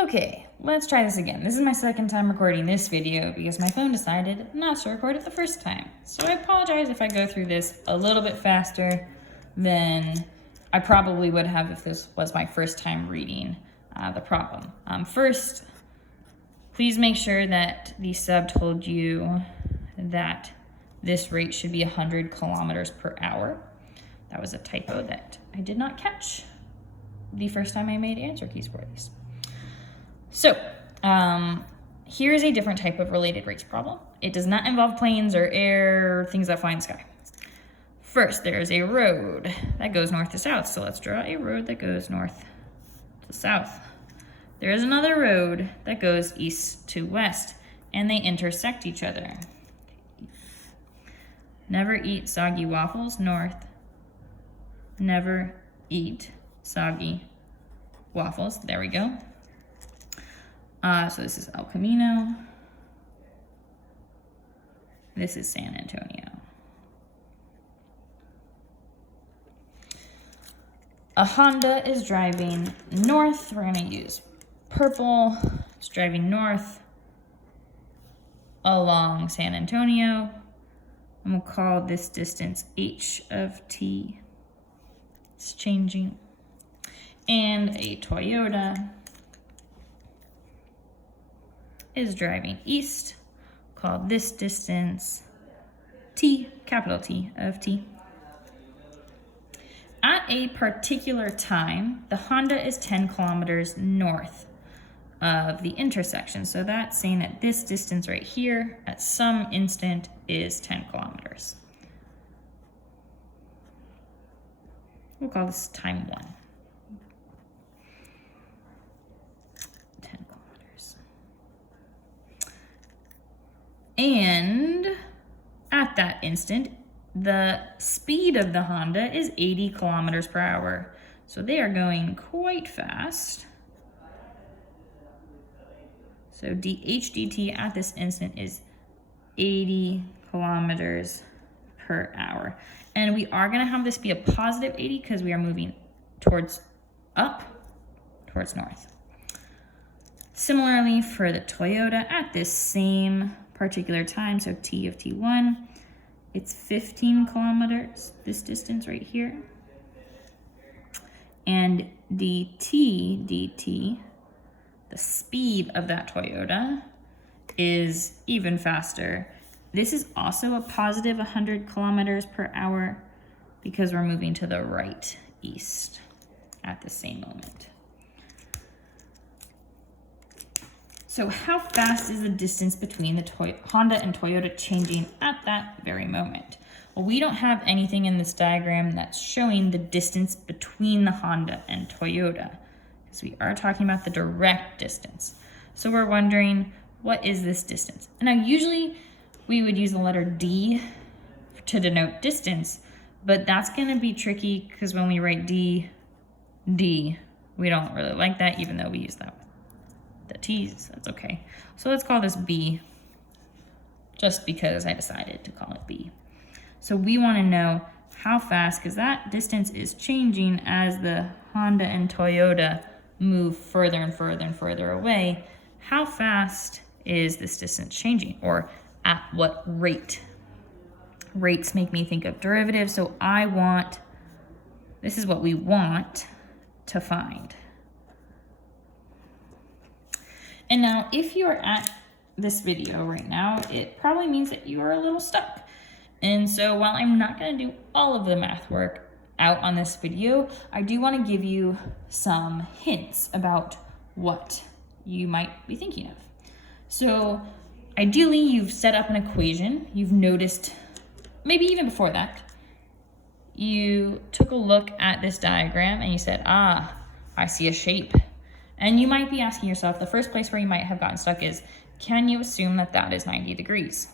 Okay, let's try this again. This is my second time recording this video because my phone decided not to record it the first time. So I apologize if I go through this a little bit faster than I probably would have if this was my first time reading the problem. First, please make sure that the sub told you that this rate should be 100 kilometers per hour. That was a typo that I did not catch the first time I made answer keys for these. So here is a different type of related rates problem. It does not involve planes or air or things that fly in the sky. First, there's a road that goes north to south. So let's draw a road that goes north to south. There is another road that goes east to west, and they intersect each other. Never eat soggy waffles, north. Never eat soggy waffles. There we go. So this is El Camino. This is San Antonio. A Honda is driving north. We're gonna use purple. It's driving north along San Antonio. And we'll call this distance H of T. It's changing. And a Toyota is driving east. Call this distance T, capital T of T. At a particular time, the Honda is 10 kilometers north of the intersection. So that's saying that this distance right here at some instant is 10 kilometers. We'll call this time 1. 10 kilometers. And at that instant, the speed of the Honda is 80 kilometers per hour. So they are going quite fast. So dH/dt at this instant is 80 kilometers per hour. And we are gonna have this be a positive 80 because we are moving towards north. Similarly for the Toyota at this same particular time, so T of T1, it's 15 kilometers, this distance right here. And dt, the speed of that Toyota, is even faster. This is also a positive 100 kilometers per hour because we're moving to the right east at the same moment. So how fast is the distance between the Honda and Toyota changing at that very moment? Well, we don't have anything in this diagram that's showing the distance between the Honda and Toyota, because we are talking about the direct distance. So we're wondering, what is this distance? And now usually we would use the letter D to denote distance, but that's gonna be tricky because when we write D, we don't really like that, even though we use that the T's, that's okay. So let's call this B, just because I decided to call it B. So we wanna know how fast, because that distance is changing as the Honda and Toyota move further and further and further away. How fast is this distance changing, or at what rate? Rates make me think of derivatives, so this is what we want to find. And now if you're at this video right now, it probably means that you are a little stuck. And so while I'm not gonna do all of the math work out on this video, I do wanna give you some hints about what you might be thinking of. So ideally you've set up an equation, you've noticed, maybe even before that, you took a look at this diagram and you said, I see a shape. And you might be asking yourself, the first place where you might have gotten stuck is, can you assume that that is 90 degrees?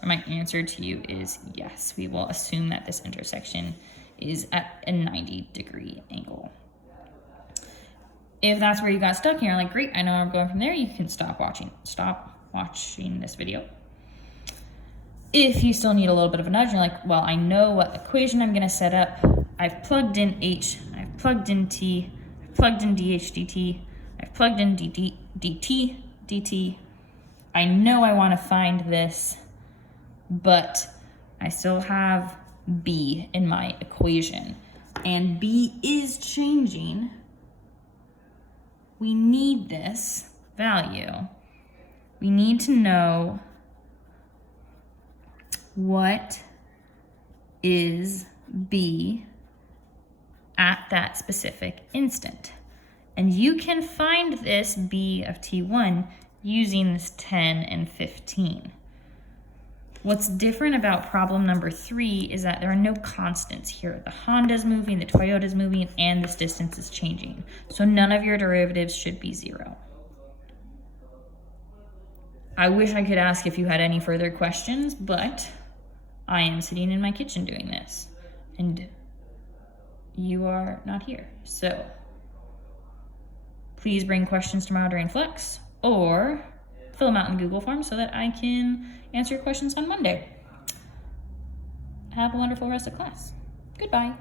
And my answer to you is yes, we will assume that this intersection is at a 90-degree angle. If that's where you got stuck and you're like, great, I know where I'm going from there, you can stop watching this video. If you still need a little bit of a nudge, you're like, well, I know what equation I'm gonna set up. I've plugged in H, I've plugged in T, I've plugged in dH/dt, I've plugged in dt. I know I want to find this, but I still have b in my equation, and b is changing. We need this value. We need to know what is b at that specific instant. And you can find this b of t1 using this 10 and 15. What's different about problem number 3 is that there are no constants here. The Honda's moving, the Toyota's moving, and this distance is changing. So none of your derivatives should be 0. I wish I could ask if you had any further questions, but I am sitting in my kitchen doing this, and you are not here. So please bring questions tomorrow during Flex, or fill them out in Google Forms so that I can answer your questions on Monday. Have a wonderful rest of class. Goodbye.